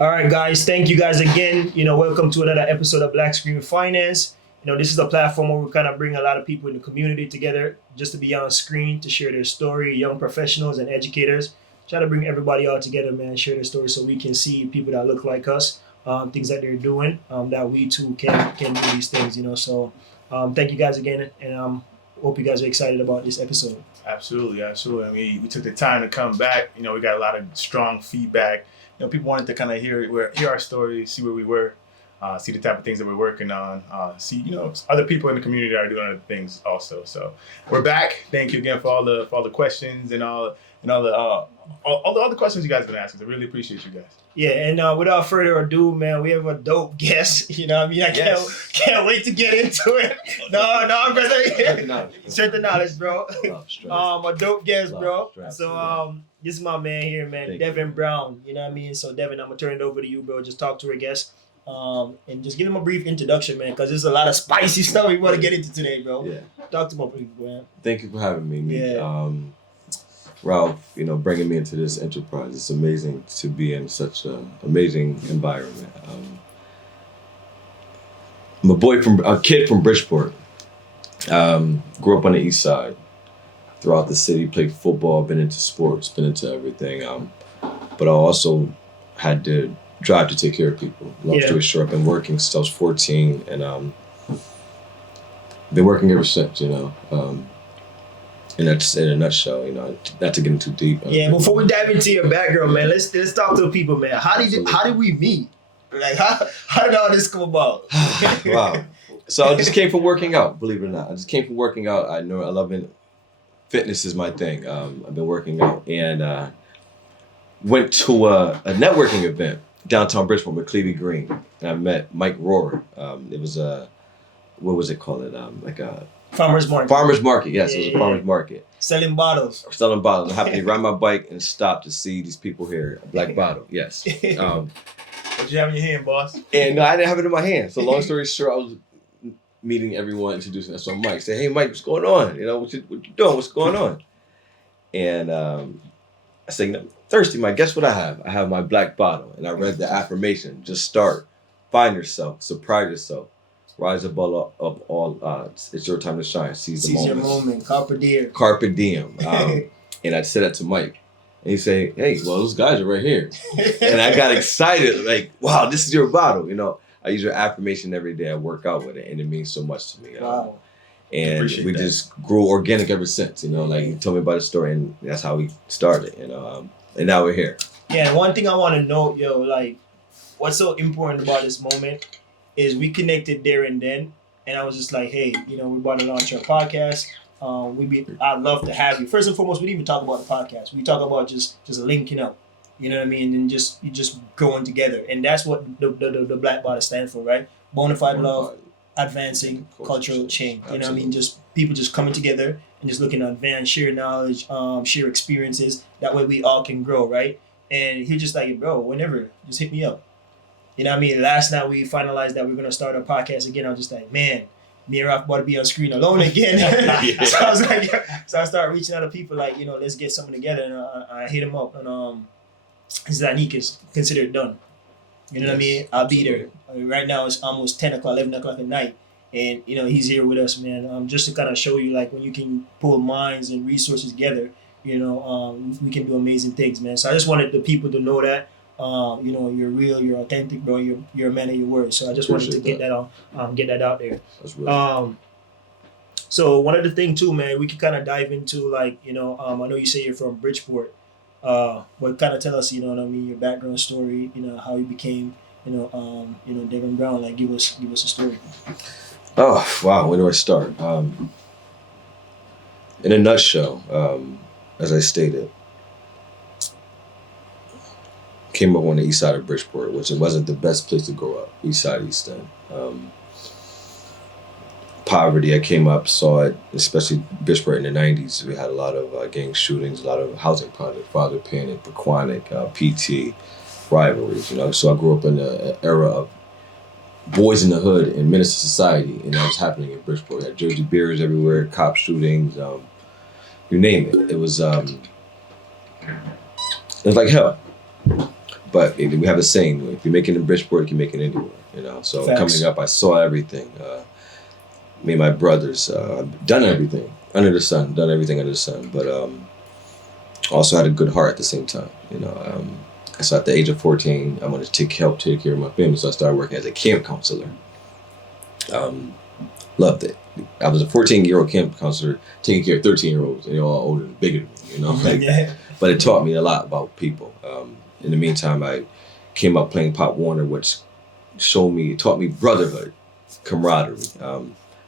All right, guys. Thank you guys again. Welcome to another episode of Black Screen Finance. This is a platform where we kind of bring a lot of people in the community together just to be on screen to share their story, young professionals and educators. Try to bring everybody all together, man, share their story so we can see people that look like us, things that they're doing, that we too can do these things. So thank you guys again, and hope you guys are excited about this episode. Absolutely. I mean, we took the time to come back. We got a lot of strong feedback. People wanted to kind of hear our story, see where we were, see the type of things that we're working on, see other people in the community that are doing other things also. So we're back. Thank you again for all the questions and all the questions you guys have been asking. I really appreciate you guys. Yeah, and without further ado, man, we have a dope guest. I can't wait to get into it. No, brother. Straight knowledge, bro. A dope guest, bro. So this is my man here, man, Devin Brown. So Devin, I'm gonna turn it over to you, bro. Just talk to our guest. And just give him a brief introduction, man, because there's a lot of spicy stuff we want to get into today, bro. Yeah. Talk to my people, man. Thank you for having me. Yeah. Ralph, bringing me into this enterprise. It's amazing to be in such an amazing environment. I'm a kid from Bridgeport. Grew up on the east side. Throughout the city, played football, been into sports, been into everything. But I also had to drive to take care of people. Long story short, I've been working since I was 14, and been working ever since. And that's in a nutshell, not to get into too deep. Yeah, before we dive into your background, man, let's talk to the people, man. How did we meet? Like, how did all this come about? Wow. So I just came from working out, believe it or not. I just came from working out. I love it. Fitness is my thing. I've been working out and went to a networking event downtown Bridgeport with Clevie Green. And I met Mike Rohrer. It was what was it called? Like a Farmer's market. Farmer's market, yes, it was a farmer's market. Selling bottles. I happened to ride my bike and stop to see these people here. A black bottle, yes. What you have in your hand, boss? And no, I didn't have it in my hand. So long story short, I was meeting everyone, introducing us. So Mike said, "Hey, Mike, what's going on? What you doing? What's going on?" And I said, "No, thirsty, Mike. Guess what I have? I have my black bottle." And I read the affirmation: just start, find yourself, surprise yourself. Rise above up all odds. It's your time to shine. Seize the moment. Seize your moment. Carpe diem. Carpe diem. And I said that to Mike. And he said, "Hey, well, those guys are right here." And I got excited. Like, wow, this is your bottle. I use your affirmation every day. I work out with it. And it means so much to me. Wow. And we just grew organic ever since. Like, he told me about the story. And that's how we started. And now we're here. Yeah, one thing I want to note, what's so important about this moment is we connected there and then, and I was just like, hey, we're about to launch our podcast. I'd love to have you. First and foremost, we didn't even talk about the podcast. We talk about just linking up, you know what I mean, and just growing together, and that's what the Black Bottle stand for, right? Bonafide love, advancing cultural change. You know what I mean? Just people just coming together and just looking to advance, share knowledge, share experiences. That way we all can grow, right? And he's just like, bro, whenever, just hit me up. You know what I mean? Last night we finalized that we're going to start a podcast again. I was just like, man, me and Ralph about to be on screen alone again. So I was like, so I started reaching out to people like, let's get something together. And I hit him up. And Zanik is considered done. You know what I mean? I'll be there. Right now it's almost 10 o'clock, 11 o'clock at night. And, he's here with us, man. Just to kind of show you like when you can pull minds and resources together, we can do amazing things, man. So I just wanted the people to know that. You're real, you're authentic, bro. You're a man of your word. So I just wanted to get that out there. That's real. So one of the things too, man, we can kind of dive into like, I know you say you're from Bridgeport. But kind of tell us, your background story, how you became, Devin Brown. Like, give us a story. Oh wow, where do I start? In a nutshell, as I stated. Came up on the east side of Bridgeport, which it wasn't the best place to grow up. East side, East End. Poverty, I came up, saw it, especially Bridgeport in the 90s. We had a lot of gang shootings, a lot of housing projects, Father Panic, Pequannock, PT, rivalries, So I grew up in an era of boys in the hood and menace to society, and that was happening in Bridgeport. We had Jersey beers everywhere, cop shootings, you name it. It was like hell. But we have a saying: if you make it in Bridgeport, you can make it anywhere. You know. So Facts. coming up, I saw everything. Me and my brothers, done everything under the sun, done everything under the sun. But also had a good heart at the same time. You know. So at the age of 14, I wanted to help take care of my family. So I started working as a camp counselor. Loved it. I was a 14-year-old camp counselor taking care of 13-year-olds, and they're all older and bigger than me, you know. Like, Yeah. but it taught me a lot about people. In the meantime, I came up playing Pop Warner, which taught me brotherhood, camaraderie.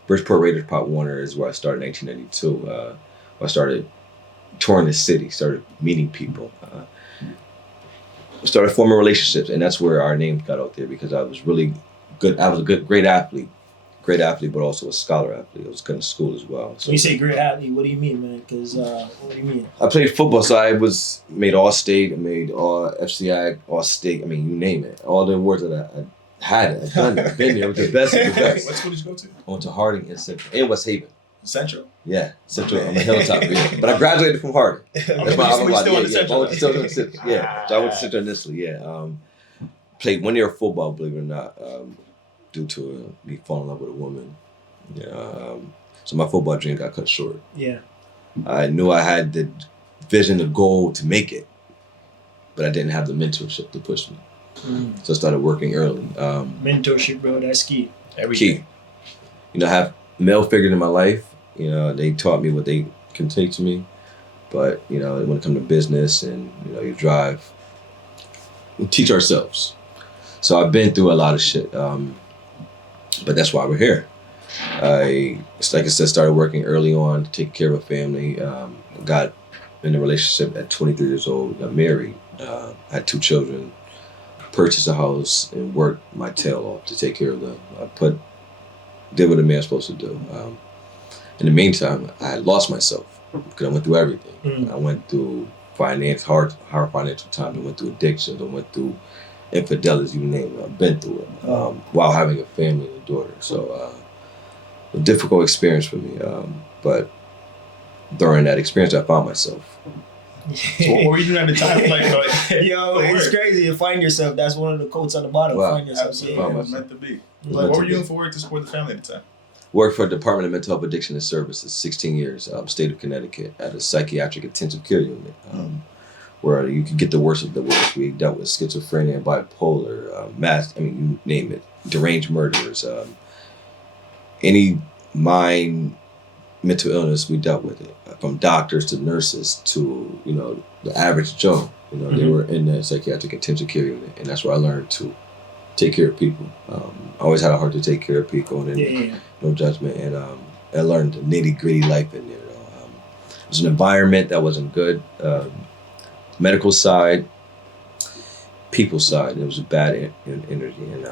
Bridgeport Raiders Pop Warner is where I started in 1992. I started touring the city, started meeting people, started forming relationships, and that's where our name got out there because I was really good. I was a great athlete, but also a scholar athlete. I was good in school as well. So When you say great athlete, what do you mean, man? Because what do you mean? I played football, so I made all state, I made all FCI, all state. I mean, you name it. All the awards that I had, I've done it. I've been there with the best of the best. What school did you go to? I went to Harding and Central and West Haven. Central? Yeah, Central on the hilltop. Yeah. But I graduated from Harding. That's my alma mater. Yeah. So I went to Central initially. Yeah. Played 1 year of football, believe it or not, due to me falling in love with a woman. Yeah. So my football dream got cut short. Yeah. I knew I had the vision, the goal to make it, but I didn't have the mentorship to push me. So I started working early. Mentorship, bro, that's key. Key. You know, I have male figures in my life. You know, they taught me what they can take to me. But, you know, when it comes to business and, you know, you drive, we teach ourselves. So I've been through a lot of shit. But that's why we're here. Like I said, started working early on to take care of a family. Got in a relationship at 23 years old, got married, had 2 children, purchased a house, and worked my tail off to take care of them. Did what a man's supposed to do. In the meantime, I had lost myself because I went through everything. I went through hard financial times. I went through addictions. I went through infidelity, you name it. I've been through it while having a family and a daughter. So a difficult experience for me. But during that experience, I found myself. So what were you doing at the time? Yo, it's crazy. You find yourself. That's one of the quotes on the bottom. Wow. Find yourself. Absolutely. Yeah. It was meant to be. What were you doing for work to support the family at the time? Worked for the Department of Mental Health Addiction and Services, 16 years, state of Connecticut, at a psychiatric intensive care unit, where you could get the worst of the worst. We dealt with schizophrenia, bipolar, you name it, deranged murderers, any mind mental illness, we dealt with it. From doctors to nurses to, you know, the average Joe. You know, they were in the psychiatric intensive care unit, and that's where I learned to take care of people. I always had a heart to take care of people, and no judgment. And I learned the nitty-gritty life in there. It was an environment that wasn't good. Medical side, people side, it was a bad energy. And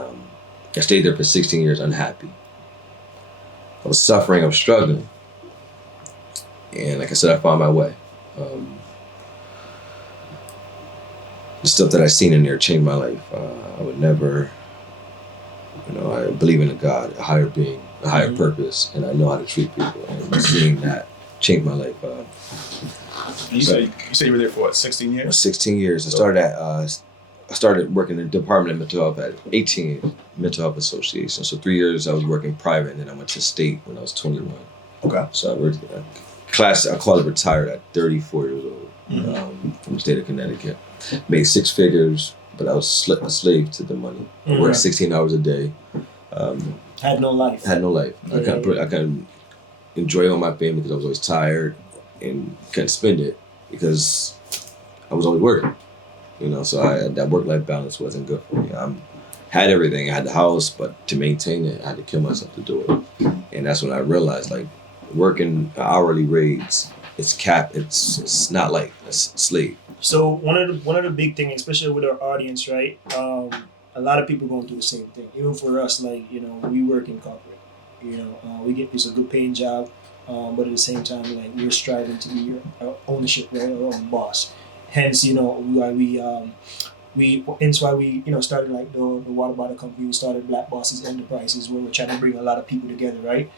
I stayed there for 16 years unhappy. I was suffering, I was struggling. And like I said, I found my way. The stuff that I seen in there changed my life. I would never, you know, I believe in a God, a higher being, a higher purpose, and I know how to treat people. And seeing that changed my life. You said you were there for what, 16 years? 16 years. I started working in the Department of Mental Health at 18, Mental Health Association. So 3 years I was working private, and then I went to state when I was 21. Okay. So I call it retired at 34 years old from the state of Connecticut. Made 6 figures, but I was a slave to the money. I worked 16 hours a day. Had no life. I couldn't enjoy all my family because I was always tired and couldn't spend it because I was always working. You know, so that work-life balance wasn't good for me. Had everything. I had the house, but to maintain it, I had to kill myself to do it. And that's when I realized, like, working hourly rates, it's capped. It's not like a slave. So one of the big things, especially with our audience, right? A lot of people going through the same thing. Even for us, like, you know, we work in corporate. You know, it's a good paying job, but at the same time, like, we're striving to be our ownership, right, our own boss. Hence, you know, why we you know, started like the water bottle company. We started Black Bosses Enterprises, where we're trying to bring a lot of people together, right?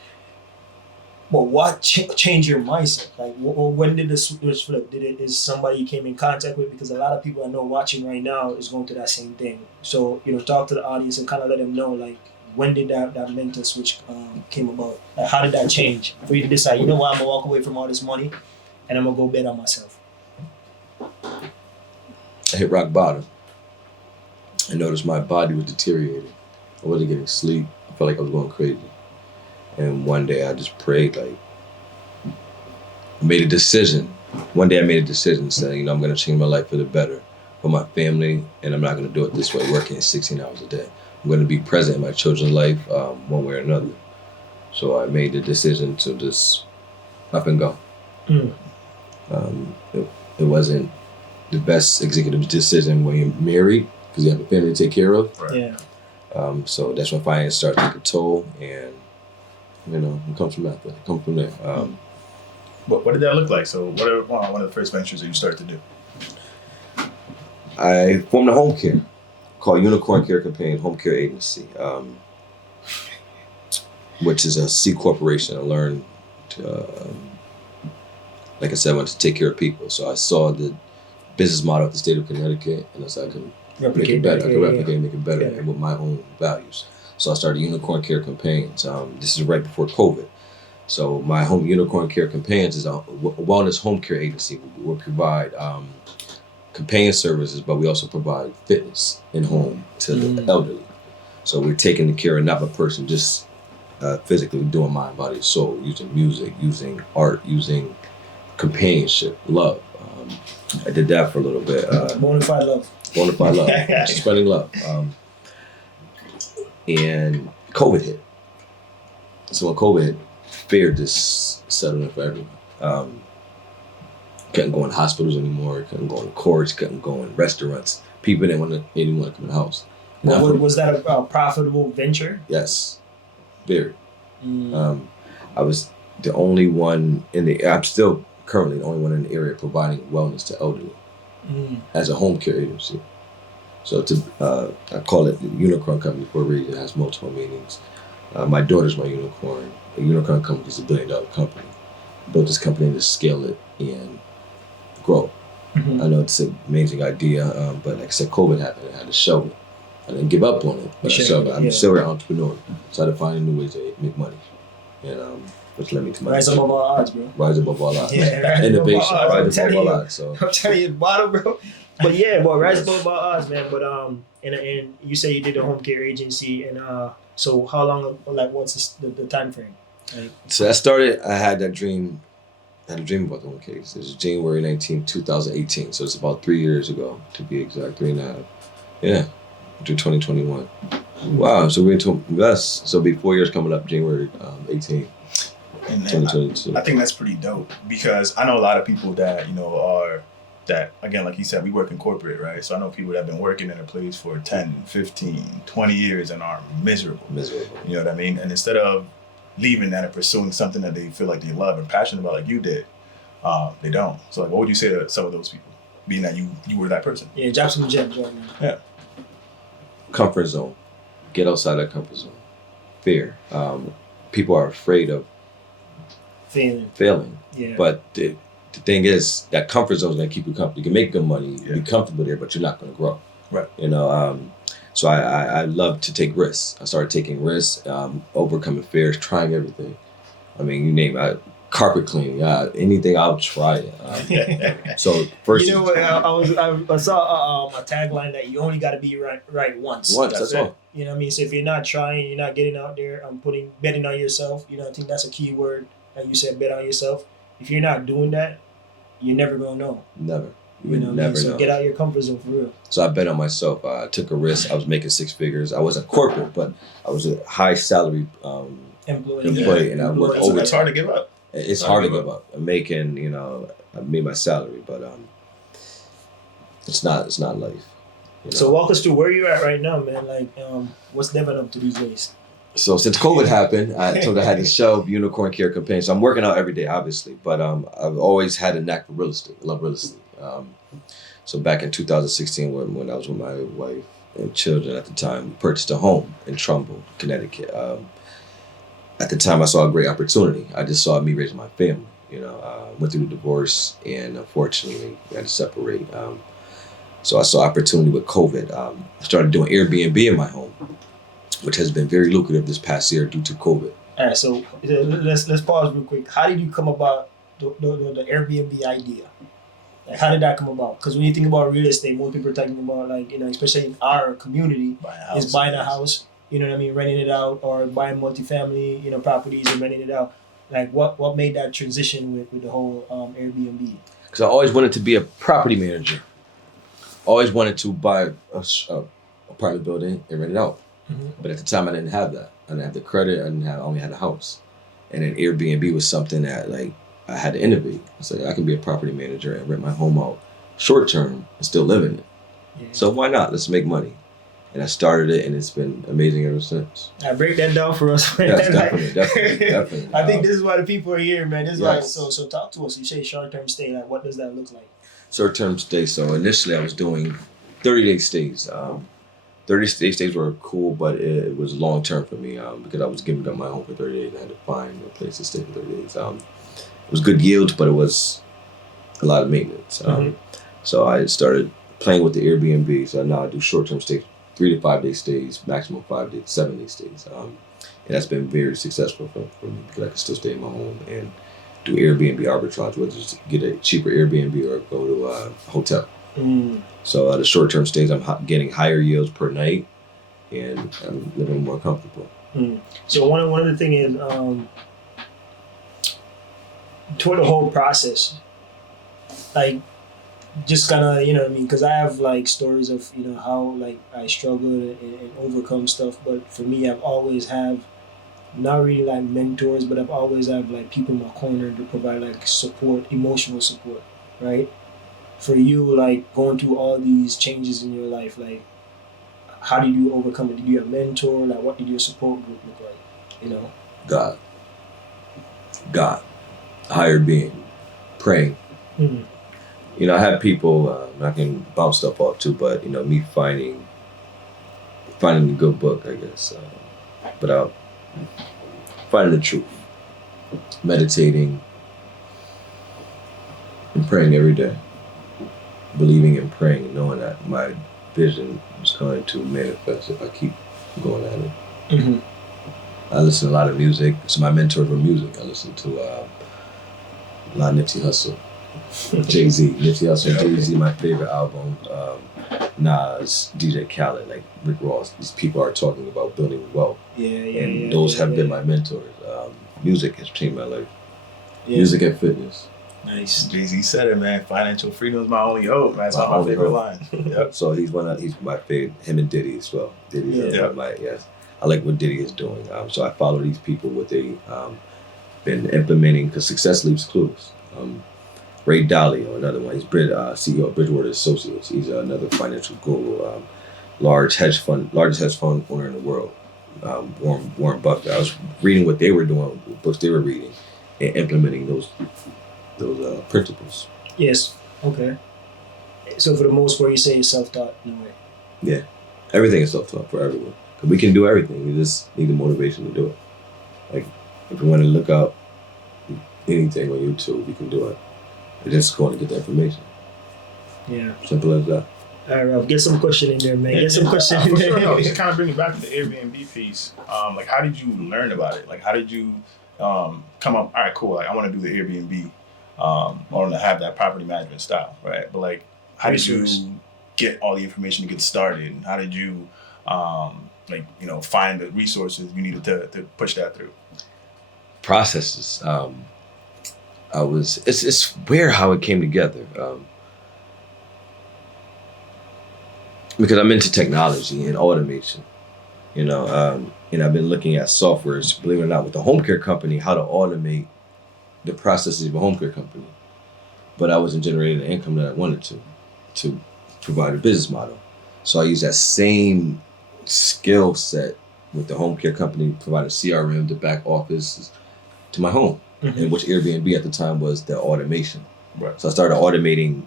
But what changed your mindset? Like, when did the switch flip? Is somebody you came in contact with? Because a lot of people I know watching right now is going through that same thing. So, talk to the audience and kind of let them know, like, when did that mental switch came about? Like, how did that change for you to decide, you know what, I'm going to walk away from all this money and I'm going to go bet on myself? I hit rock bottom. I noticed my body was deteriorating. I wasn't getting sleep. I felt like I was going crazy. And one day I just prayed, like, made a decision. One day I made a decision saying, I'm going to change my life for the better, for my family, and I'm not going to do it this way, working 16 hours a day. I'm going to be present in my children's life one way or another. So I made the decision to just up and go. Mm. It wasn't the best executive decision when you're married, because you have a family to take care of. Right. Yeah. So that's when finance started to take a toll, and it comes from that. It comes from there. What did that look like? So what are one of the first ventures that you started to do? I formed a home care called Unicorn Care Companion Home Care Agency, which is a C corporation. I learned to, like I said, I wanted to take care of people. So I saw the business model of the state of Connecticut, and I said I could make it better. I could replicate and make it better and with my own values. So I started Unicorn Care Companions. This is right before COVID. So my home Unicorn Care Companions is a wellness home care agency. We provide companion services, but we also provide fitness in home to the elderly. So we're taking the care of not a person just physically doing mind, body, soul, using music, using art, using companionship, love. I did that for a little bit. Bonafide love. Bonafide love. Spreading love. And COVID hit. So when COVID hit, fear just settled in for everyone. Couldn't go in hospitals anymore, couldn't go in courts, couldn't go in restaurants. People didn't want to come in the house. Was that a profitable venture? Yes, very. I was the only one I'm still currently the only one in the area providing wellness to elderly as a home care agency. So I call it the Unicorn Company for a reason. It has multiple meanings. My daughter's my unicorn. The Unicorn Company is $1 billion company. I built this company to scale it and grow. I know it's an amazing idea, but like I said, COVID happened. I had to show it. I didn't give up on it, but I'm still an entrepreneur. So I had to find new ways to make money, and which led me to my rise above all odds, bro. Rise above all odds. Yeah, Innovation. Rise above all odds. So I'm telling you, bottom, bro. But rise above all odds, man. But and you say you did a home care agency, and so how long? Like, what's the time frame? Like, so that started. I had that dream. I had a dream about the home care. It was January 19, 2018. So it's about 3 years ago, to be exact, 3.5. Yeah, to 2021. Wow. So we're into us. So it'll be 4 years coming up, January 18. And I think that's pretty dope, because I know a lot of people that are that, again, like you said, we work in corporate, right? So I know people that have been working in a place for 10, 15, 20 years and are miserable. You know what I mean? And instead of leaving that and pursuing something that they feel like they love and passionate about, like you did, they don't. So like, what would you say to some of those people, being that you were that person? Yeah, drop some gems right now. Yeah. Comfort zone. Get outside that comfort zone. Fear. People are afraid of failing. Yeah. But the thing is, that comfort zone is going to keep you comfortable. You can make good money, be comfortable there, but you're not going to grow. Right. So I love to take risks. I started taking risks, overcoming fears, trying everything. I mean, you name it. Carpet cleaning, anything, I'll try it. So first, you know what? I saw a tagline that you only got to be right once. That's all. You know what I mean? So if you're not trying, you're not getting out there, betting on yourself. I think that's a key word. Like you said, bet on yourself. If you're not doing that, you're never gonna know. Never. You know what I mean? So get out of your comfort zone for real. So I bet on myself. I took a risk. I was making 6 figures. I wasn't corporate, but I was a high salary employee, and I worked overtime. It's hard to give up. It's hard to give up. I'm making, I made my salary, but it's not life. So walk us through where you're at right now, man. Like, what's Devin up to these days? So since COVID happened, I had to shelve Unicorn Care Campaign. So I'm working out every day, obviously, but I've always had a knack for real estate. I love real estate. So back in 2016, when I was with my wife and children at the time, we purchased a home in Trumbull, Connecticut. at the time I saw a great opportunity. I just saw me raising my family. Went through the divorce, and unfortunately we had to separate. So I saw opportunity with COVID. I started doing Airbnb in my home, which has been very lucrative this past year due to COVID. All right, so let's pause real quick. How did you come about the Airbnb idea? Like, how did that come about? Because when you think about real estate, most people are talking about, like, especially in our community, is buying a house. You know what I mean, renting it out, or buying multifamily, properties and renting it out. Like, what made that transition with the whole Airbnb? Because I always wanted to be a property manager. Always wanted to buy a apartment building and rent it out. Mm-hmm. But at the time, I didn't have that. I didn't have the credit. I only had a house. And then Airbnb was something that, like, I had to innovate. It's like, I can be a property manager and rent my home out short term and still live in it. Yeah. So why not? Let's make money. And I started it, and it's been amazing ever since. I break that down for us, man. Yes, definitely. I think this is why the people are here, man. This is yes. why. So talk to us. You say short-term stay. Like, what does that look like? Short-term stay. So initially, I was doing 30-day stays. 30-day stays were cool, but it was long-term for me because I was giving up my home for 30 days. And I had to find a place to stay for 30 days. It was good yield, but it was a lot of maintenance. So I started playing with the Airbnb. So now I do short-term stays. 3 to 5 day stays, maximum 5 to 7 day stays. And that's been very successful for me because I can still stay in my home and do Airbnb arbitrage, whether it's get a cheaper Airbnb or go to a hotel. So the short term stays, I'm getting higher yields per night, and I'm living more comfortable. So one of the things is toward the whole process, like, just kind of, you know what I mean? Because I have, like, stories of, how, like, I struggled and overcome stuff. But for me, I've always have, not really, like, mentors, but I've always have, like, people in my corner to provide, like, support, emotional support, right? For you, like, going through all these changes in your life, like, how did you overcome it? Did you have a mentor? Like, what did your support group look like, God. Higher being. Praying. I have people I can bounce stuff off to, but me finding a good book, I guess, but finding the truth, meditating, and praying every day, believing and praying, and knowing that my vision is going to manifest if I keep going at it. I listen to a lot of music. So my mentors were music. I listen to a lot of Nipsey Hussle. Jay-Z, Nipsey Hussle, Jay-Z, my favorite album. Nas, DJ Khaled, like Rick Ross. These people are talking about building wealth. And those have been my mentors. Music has changed my life. Music and fitness. Nice. Jay-Z said it, man. Financial freedom is my only hope. That's my favorite line. Yep. So he's my favorite. Him and Diddy as well. Diddy's yes. I like what Diddy is doing. So I follow these people, what they been implementing, because success leaves clues. Ray Dalio, another one. He's CEO of Bridgewater Associates. He's another financial guru, largest hedge fund owner in the world. Warren Buffett. I was reading what they were doing, books they were reading, and implementing those principles. Yes. Okay. So for the most part, you say it's self-taught in a way. Yeah, everything is self-taught for everyone. Because we can do everything. We just need the motivation to do it. Like, if you want to look up anything on YouTube, you can do it. You're just going to get the information. Yeah. Simple as that. All right, Ralph, get some question in there, man. Get some question in there. Sure, no, just kind of bring it back to the Airbnb piece. Like, how did you learn about it? Like, how did you come up? All right, cool. Like, I want to do the Airbnb. I want to have that property management style, right? But, like, how did you get all the information to get started? And how did you, find the resources you needed to push that through? Processes. It's weird how it came together. Because I'm into technology and automation, and I've been looking at softwares, believe it or not, with the home care company, how to automate the processes of a home care company. But I wasn't generating the income that I wanted to provide a business model. So I use that same skill set with the home care company, provide a CRM, the back office to my home, and which Airbnb at the time was the automation. Right. So I started automating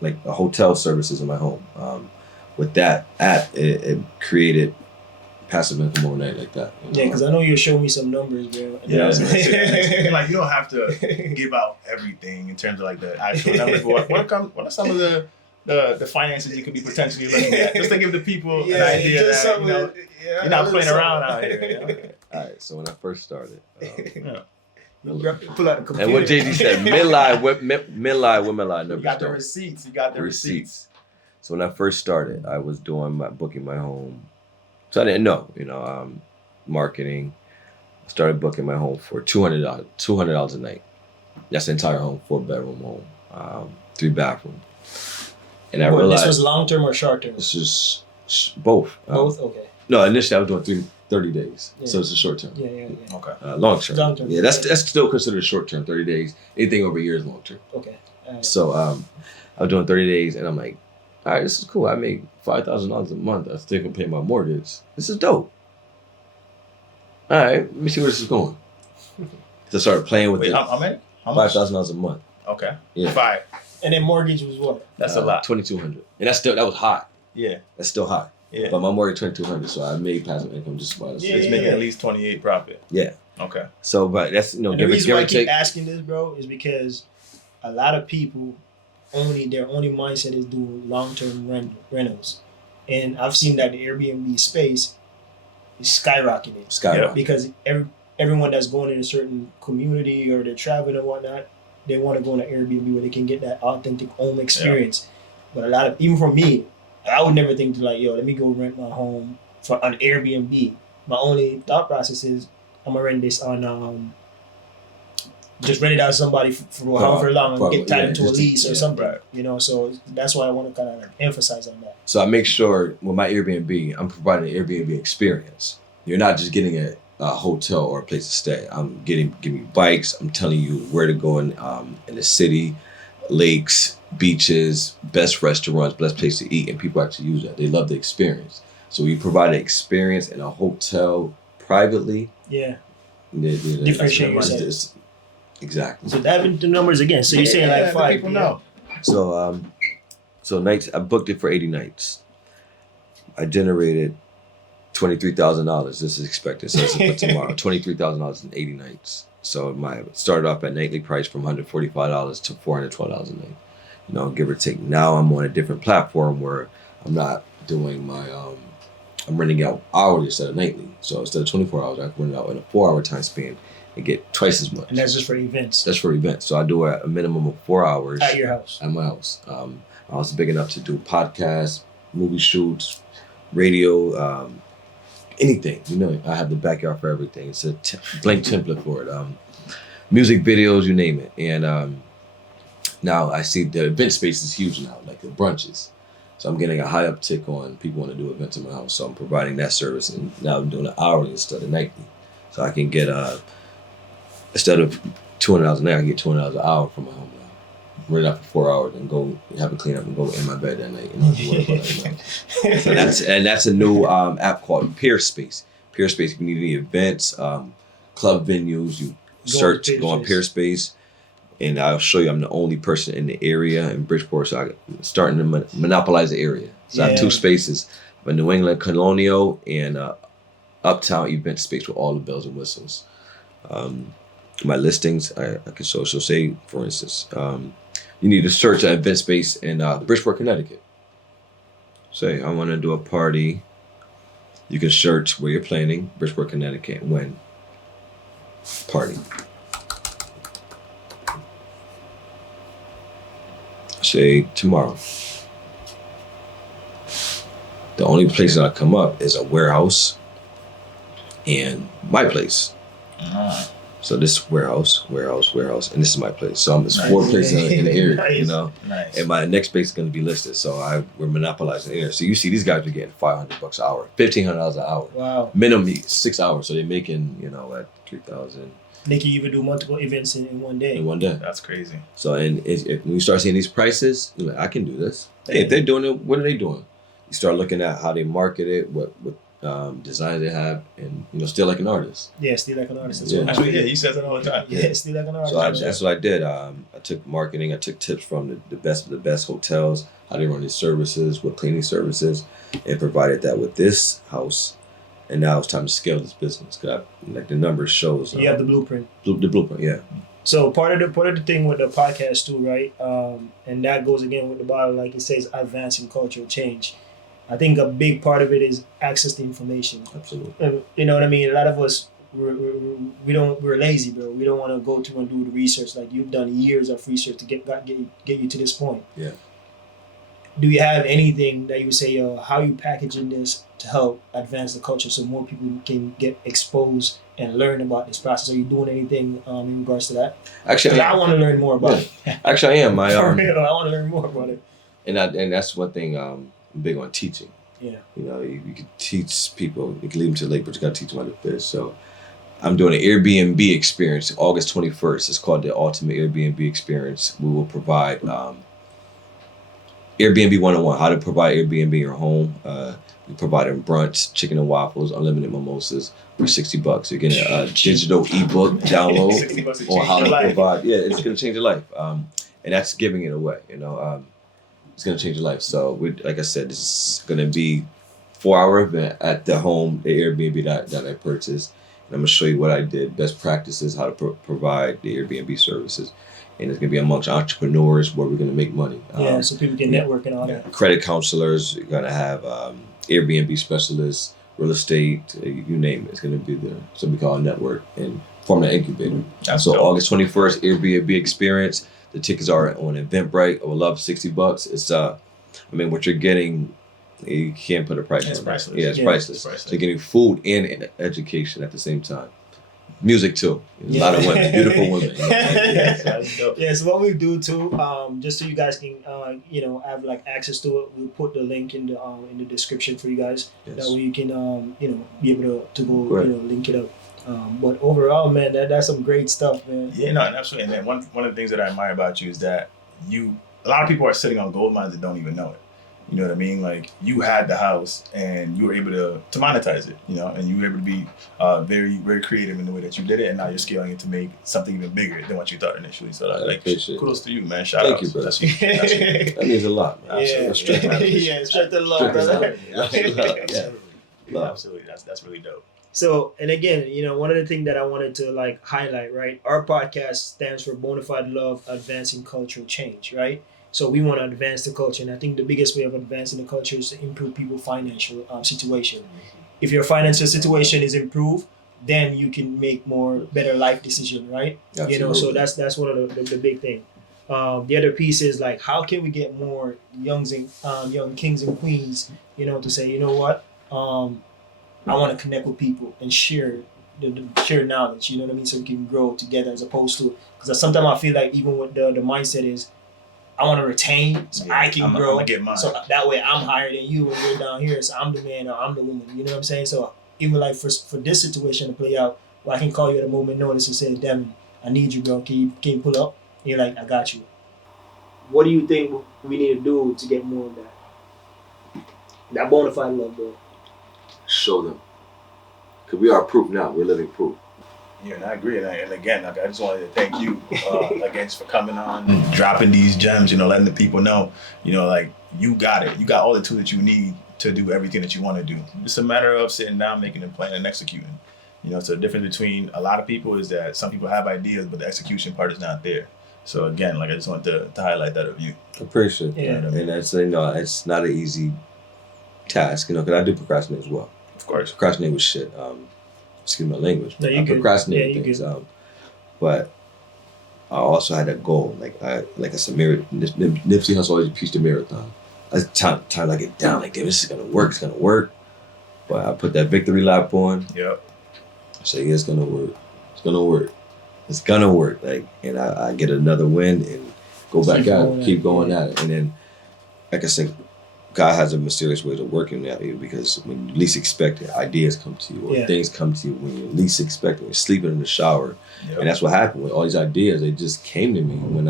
like hotel services in my home. With that app, it created passive income overnight like that. You know? Yeah, because I know you showed me some numbers, bro. And Yeah, I was like you don't have to give out everything in terms of like the actual numbers. But what are some of the finances you could be potentially looking at, just to give the people an idea that you're not playing around out here. You know? All right, so when I first started, pull out the computer. and what Jay-Z said, men lie, women lie, numbers You got the don't. receipts. You got the receipts. So when I first started, I was booking my home. So I didn't know, marketing. I started booking my home for $200 a night. That's the entire home, 4-bedroom home, 3 bathrooms. And I realized this was long term or short term. this is both. Both, okay. No, initially I was doing 30 days, so it's a short term. Yeah. Okay. Long term. Long term. Yeah, that's still considered short term. 30 days. Anything over a year is long term. Okay. So I was doing 30 days, and I'm like, all right, this is cool. I make $5,000 a month. I still can pay my mortgage. This is dope. All right, let me see where this is going. So I started playing with it. How many? How much? $5,000 a month. Okay. Yeah. 5. And then mortgage was what? That's a lot. $2,200, and that was high. Yeah. That's still high. Yeah. But my mortgage $2,200, so I made passive income just about. So it's making at least 28 profit. Yeah. Okay. So, but that's And the reason why I keep asking this, bro, is because a lot of people their only mindset is do long-term rentals, and I've seen that the Airbnb space is skyrocketing. Because everyone that's going in a certain community or they're traveling or whatnot, they want to go on an Airbnb where they can get that authentic home experience. But a lot of, even for me, I would never think to like, let me go rent my home for an Airbnb. My only thought process is I'm gonna rent this on just rent it out to somebody for however long and get tied into a lease or something. Right. So that's why I want to kind of emphasize on that. So I make sure with my Airbnb, I'm providing an Airbnb experience. You're not just getting a hotel or a place to stay. I'm giving you bikes. I'm telling you where to go in the city, lakes, beaches, best restaurants, best place to eat, and people actually use that. They love the experience. So we provide an experience in a hotel privately. Yeah. Differentiate yourself. Exactly. So dive into the numbers again. So you're saying like 5 people know. So nights, I booked it for 80 nights. I generated $23,000. This is expected. So this is for tomorrow. $23,000 in 80 nights. So started off at nightly price from $145 to $412 a night. Give or take. Now I'm on a different platform where I'm not doing my I'm renting out hourly instead of nightly. So instead of 24 hours, I can rent it out in a 4-hour time span and get twice as much. And that's just for events. That's for events. So I do a minimum of 4 hours at your house. At my house. I was big enough to do podcasts, movie shoots, radio, anything. I have the backyard for everything. It's a blank template for it. Music videos, you name it. And now I see the event space is huge now, like the brunches. So I'm getting a high uptick on people want to do events in my house. So I'm providing that service, and now I'm doing it hourly instead of nightly. So I can get instead of $200 a night, I can get $200 an hour from my home now. Rent out for 4 hours and go have a clean up and go in my bed that night. So that's a new app called Peerspace. Peerspace, if you need any events, club venues, you go on Peerspace, and I'll show you I'm the only person in the area in Bridgeport, so I'm starting to monopolize the area. So I have 2 spaces, a New England Colonial and Uptown event space with all the bells and whistles. My listings, I can so say, for instance, you need to search an event space in Bridgeport, Connecticut. Say, I want to do a party. You can search where you're planning, Bridgeport, Connecticut, when. Party. Say, tomorrow. The only place that I come up is a warehouse and my place. So this warehouse, and this is my place. So it's 4 places in the area, Nice. And my next space is going to be listed. So we're monopolizing the area. So you see these guys are getting $500 an hour, $1,500 an hour. Wow. Minimum 6 hours. So they're making, at 3,000. They can even do multiple events in one day. In one day. That's crazy. So when you start seeing these prices, you're like, I can do this. Hey, if they're doing it, what are they doing? You start looking at how they market it, what designs they have, and still like an artist. Yeah, still like an artist. He says it all the time. Yeah, still like an artist. So that's what I did. I took marketing. I took tips from the best of the best hotels, how they run their services, what cleaning services, and provided that with this house. And now it's time to scale this business. Like the numbers shows. You have the blueprint. The blueprint, yeah. So part of the thing with the podcast too, right? And that goes again with the Bible, like it says, advancing cultural change. I think a big part of it is access to information. Absolutely. You know what I mean? A lot of us we're lazy, bro. We don't want to go through and do the research. Like you've done years of research to get you to this point. Yeah. Do you have anything that you would say, how you packaging this to help advance the culture so more people can get exposed and learn about this process? Are you doing anything in regards to that? Actually, I want to learn more about it. Actually, I am. I want to learn more about it. And that's one thing I'm big on teaching. Yeah. You know, you can teach people. You can leave them to late, but you got to teach them how to fish. So I'm doing an Airbnb experience August 21st. It's called the Ultimate Airbnb Experience. We will provide Airbnb 101, how to provide Airbnb in your home. We provide them brunch, chicken and waffles, unlimited mimosas for $60. You're getting a digital ebook download on how to provide. Yeah, it's going to change your life. And that's giving it away, you know. It's going to change your life. So, like I said, this is going to be 4-hour event at the home, the Airbnb that I purchased. And I'm going to show you what I did, best practices, how to provide the Airbnb services. And it's going to be amongst entrepreneurs where we're going to make money. So people can network and all that. Credit counselors, you're going to have Airbnb specialists, real estate, you name it. It's going to be there. So we call it network and form an incubator. That's so dope. August 21st, Airbnb experience. The tickets are on Eventbrite. I would love $60. It's what you're getting, you can't put a price on it. Priceless. Yeah, it's priceless. So you're getting food and education at the same time. Music too. A lot of women, beautiful women. So what we do too, just so you guys can have like access to it, we'll put the link in the description for you guys. Yes. That way you can be able to go Correct. link it up. But overall, man, that's some great stuff, man. Yeah, no, absolutely. And then one of the things that I admire about you is that a lot of people are sitting on gold mines that don't even know it. You know what I mean? Like you had the house and you were able to monetize it, you know, and you were able to be very, very creative in the way that you did it. And now you're scaling it to make something even bigger than what you thought initially. So kudos to you, man. Shout out. Thank you, brother. That's that means a lot, man. Yeah, straight to love, brother. Absolutely. That's really dope. So, and again, one of the things that I wanted to highlight, right? Our podcast stands for Bonafide Love, Advancing Cultural Change, right? So we want to advance the culture, and I think the biggest way of advancing the culture is to improve people's financial situation. If your financial situation is improved, then you can make better life decisions, right? Absolutely. So that's one of the big thing. The other piece is how can we get more young kings and queens, to say, you know what, I want to connect with people and share share knowledge, you know what I mean, so we can grow together as opposed to, because sometimes I feel like even with the mindset is, I want to retain so I can grow. I'm gonna get mine. So that way I'm higher than you and you're down here. So I'm the man or I'm the woman. You know what I'm saying? So even for this situation to play out, I can call you at a moment notice and say, Devin, I need you, bro. Can you pull up? And you're like, I got you. What do you think we need to do to get more of that? That bona fide love, bro. Show them. Because we are proof now. We're living proof. Yeah, and I agree. And again, I just wanted to thank you again for coming on, dropping these gems, letting the people know, you got it. You got all the tools that you need to do everything that you want to do. It's a matter of sitting down, making a plan, and executing. So the difference between a lot of people is that some people have ideas, but the execution part is not there. So again, I just wanted to highlight that of you. Appreciate Yeah. that. And that's, it's not an easy task, because I do procrastinate as well. Of course. Procrastinate with shit. Excuse my language. No, I you good. procrastinate Yeah, you things. good. But I also had a goal. Like I said, Nipsey Hussle always preached a marathon. That's time I get down. Like, damn, this is gonna work. It's gonna work. But I put that victory lap on. Yep. I say, yeah, it's gonna work. It's gonna work. It's gonna work. Like, and I get another win and go back at it. Keep going at it. And then, like I said, God has a mysterious way of working at you, because when you least expect it, ideas come to you, or things come to you when you least expect it. You're sleeping in the shower. Yep. And that's what happened with all these ideas. They just came to me when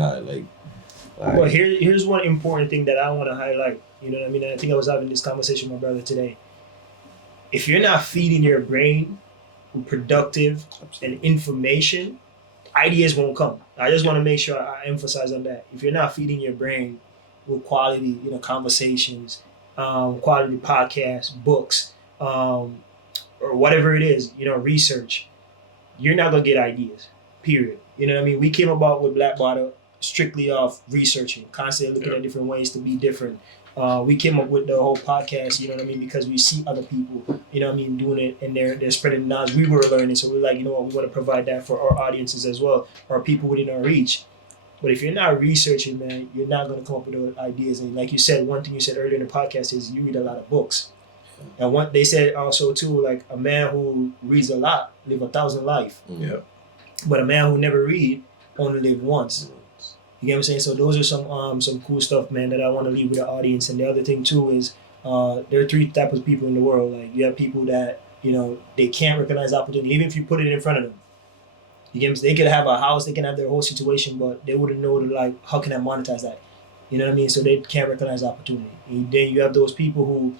Well, here's one important thing that I want to highlight. You know what I mean? I think I was having this conversation with my brother today. If you're not feeding your brain with productive and information, ideas won't come. I just want to make sure I emphasize on that. If you're not feeding your brain with quality, conversations, quality podcasts, books, or whatever it is, research, you're not gonna get ideas. Period. You know what I mean? We came about with Black Bottle strictly off researching, constantly looking at different ways to be different. We came up with the whole podcast, you know what I mean, because we see other people, you know what I mean, doing it, and they're spreading knowledge. We were learning, so we're like, you know what, we want to provide that for our audiences as well, or people within our reach. But if you're not researching, man, you're not going to come up with those ideas. And like you said, one thing you said earlier in the podcast is you read a lot of books. And what they said also too, like a man who reads a lot live 1,000 life. Yeah. But a man who never read only live once. You get what I'm saying? So those are some cool stuff, man, that I want to leave with the audience. And the other thing too is there are three types of people in the world. Like you have people that, they can't recognize opportunity, even if you put it in front of them. You get what I'm saying? They could have a house, they can have their whole situation, but they wouldn't know how can I monetize that? You know what I mean? So they can't recognize opportunity. And then you have those people who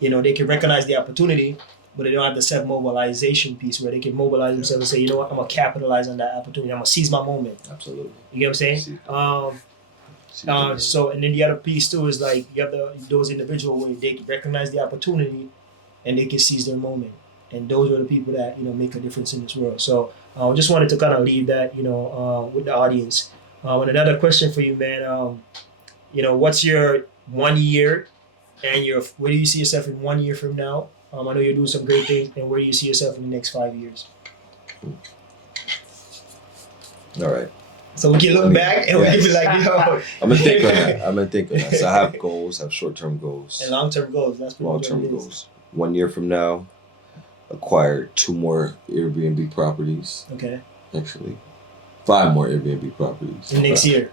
they can recognize the opportunity, but they don't have the self-mobilization piece where they can mobilize themselves and say, you know what, I'm going to capitalize on that opportunity. I'm going to seize my moment. Absolutely. You get what I'm saying? So, and then the other piece too is like, you have those individuals where they can recognize the opportunity and they can seize their moment. And those are the people that, make a difference in this world. So I just wanted to kind of leave that, with the audience. And another question for you, man, what's your 1 year and where do you see yourself in 1 year from now? I know you're doing some great things, and where do you see yourself in the next 5 years? All right. So we can look back and we can be like, yo. I'm gonna think on that. So I have goals, I have short-term goals. And long-term goals. That's what long-term goals. 1 year from now, acquired 2 more Airbnb properties. Okay. Actually, 5 more Airbnb properties. Next year.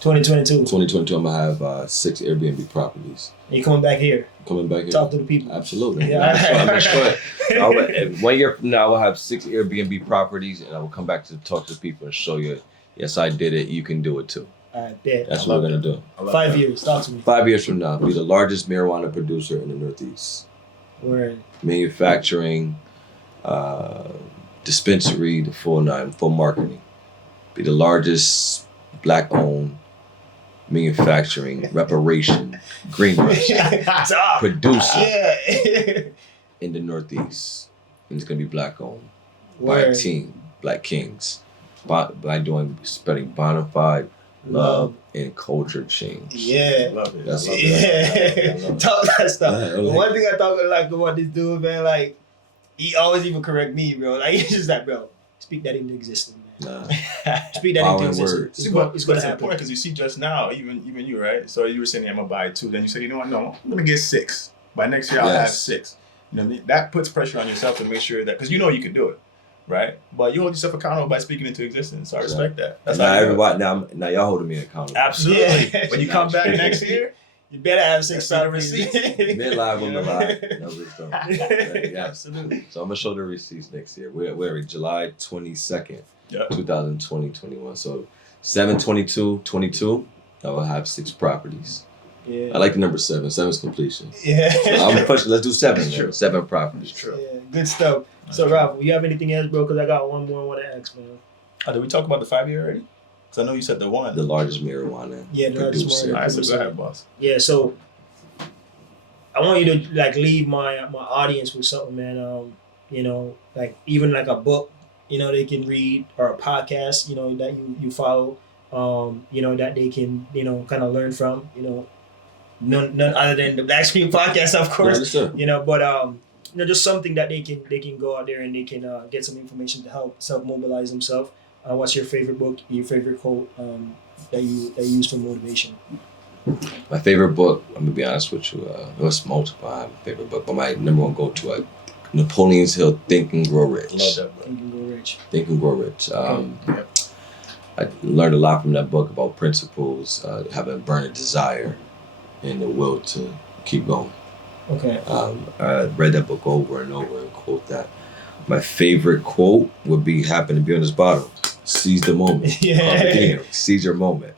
2022. 2022, I'm gonna have 6 Airbnb properties. And you're coming back here. Talk to the people. Absolutely. Yeah. I'm 1 year from now, I will have 6 Airbnb properties, and I will come back to talk to people and show you, yes, I did it. You can do it too. I bet. That's what we're gonna do. 5 years. Talk to me. 5 years from now, be the largest marijuana producer in the Northeast. Word. Manufacturing, dispensary, the full nine, full marketing. Be the largest Black-owned manufacturing, reparation, greenwash producer in the Northeast. And it's gonna be Black-owned by a team, Black Kings, by spreading bona fide love and culture change. Yeah. Love it. That's Talk that stuff. Yeah, One thing I thought about this dude, man, like, he always even correct me, bro. Like, he's just like, bro, speak that into existence, man. Speak that into existence. It's going to happen. Important because you see just now, even you, right? So you were saying, I'm going to buy 2. Then you say, you know what? No, I'm going to get 6. By next year, I'll have 6. You know what I mean? That puts pressure on yourself to make sure that, because you know you can do it. Right, but you hold yourself accountable by speaking into existence. So I respect that. That's now everybody. Now y'all holding me accountable. Absolutely. Yeah. When you come back next year, you better have 6 receipts. Mid-live, women live. No, we don't. Yeah, absolutely. So I'm gonna show the receipts next year. We're July 22nd, 2021. So 7/22/22, I will have 6 properties. Yeah. I like the number 7. 7 is completion. Yeah. So I'm pushing. Let's do 7. 7 properties. True. Yeah. Good stuff. So, Ralph, you have anything else, bro? Because I got one more I want to ask, man. Did we talk about the 5 year already? Because I know you said the 1. The largest marijuana producer. All right, so go ahead, boss. Yeah, so I want you to like leave my audience with something, man. Like even like a book, they can read, or a podcast, that you follow, that they can, kind of learn from, none other than the Black Screen podcast, of course. But just something that they can go out there and they can get some information to help self-mobilize themselves. What's your favorite book, your favorite quote that you use for motivation? My favorite book, I'm gonna be honest with you, it was multiple. I have a favorite book, but my number one go-to, Napoleon Hill, Think and Grow Rich. Love that book. Think and Grow Rich. I learned a lot from that book about principles, having a burning desire and the will to keep going. Okay. I read that book over and over and quote that. My favorite quote would happen to be on this bottle. Seize the moment. Yeah. Seize your moment.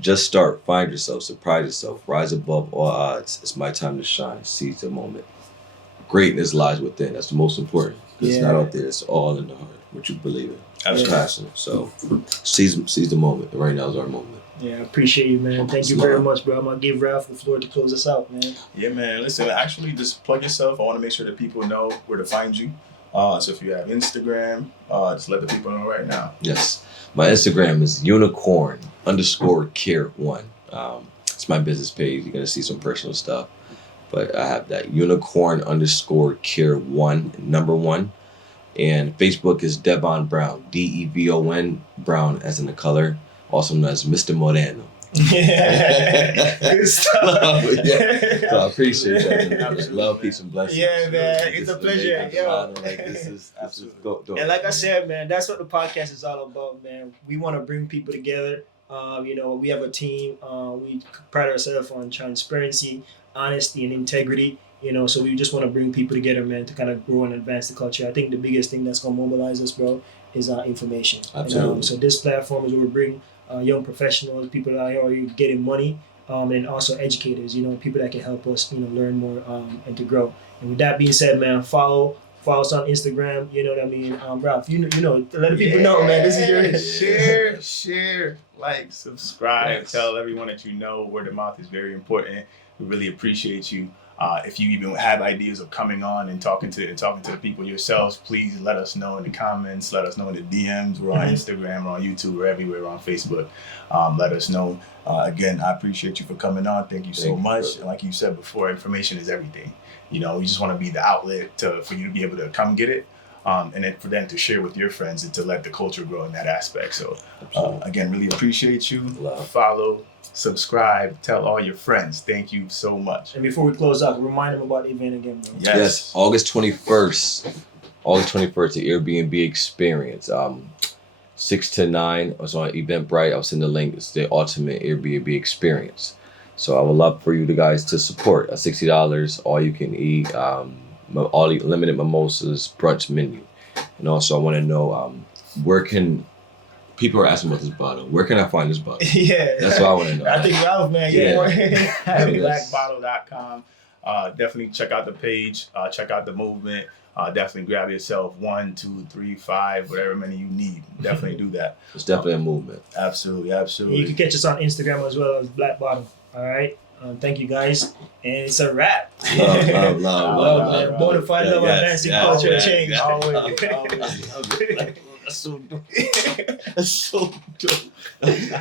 Just start. Find yourself. Surprise yourself. Rise above all odds. It's my time to shine. Seize the moment. Greatness lies within. That's the most important. It's not out there. It's all in the heart. What you believe in. Absolutely. Passionate. So seize the moment. Right now is our moment. Yeah, I appreciate you, man. Thank you very much, bro. I'm gonna give Ralph the floor to close us out, man. Yeah, man. Listen, actually, just plug yourself. I want to make sure that people know where to find you. So if you have Instagram, just let the people know right now. Yes. My Instagram is unicorn_care1. It's my business page. You're going to see some personal stuff. But I have that unicorn_care1, number 1. And Facebook is Devon Brown, DEVON, Brown as in the color, also known as Mr. Moreno. Yeah. Good stuff. Yeah. So I appreciate that. Love, peace, and blessings. Yeah, man. It's a pleasure. Yo. This is And like I said, man, that's what the podcast is all about, man. We want to bring people together. We have a team. We pride ourselves on transparency, honesty, and integrity. So we just want to bring people together, man, to kind of grow and advance the culture. I think the biggest thing that's going to mobilize us, bro, is information. Absolutely. So this platform is where we bring young professionals, people that are getting money, and also educators, people that can help us, learn more and to grow. And with that being said, man, follow us on Instagram. You know what I mean, Ralph. Let the people know, man. This is your share, like, subscribe, tell everyone that you know. Word of mouth is very important. We really appreciate you. If you even have ideas of coming on and talking to the people yourselves, please let us know in the comments. Let us know in the DMs. We're on Instagram, we're on YouTube, we're everywhere. We're on Facebook. Let us know. Again, I appreciate you for coming on. Thank you so much. And like you said before, information is everything. We just want to be the outlet for you to be able to come get it, and then for them to share with your friends and to let the culture grow in that aspect. So, again, really appreciate you. Follow, subscribe, tell all your friends. Thank you so much. And before we close out, remind them about the event again, bro. Yes, August 21st, the Air BnB experience. 6 to 9. I was on Eventbrite. I'll send the link. It's the ultimate Air BnB experience. So I would love for you guys to support. $60, all you can eat, all limited mimosas, brunch menu. And also I want to know where can people are asking about this bottle. Where can I find this bottle? Yeah. That's what I want to know. I think Ralph, man. Blackbottle.com. Definitely check out the page. Check out the movement. Definitely grab yourself 1, 2, 3, 5, whatever many you need. Definitely do that. It's definitely a movement. Absolutely. You can catch us on Instagram as well as Black Bottle. All right. Thank you guys, and it's a wrap. Love, man. Bonafide love, advancing culture change. Always. That's so dope.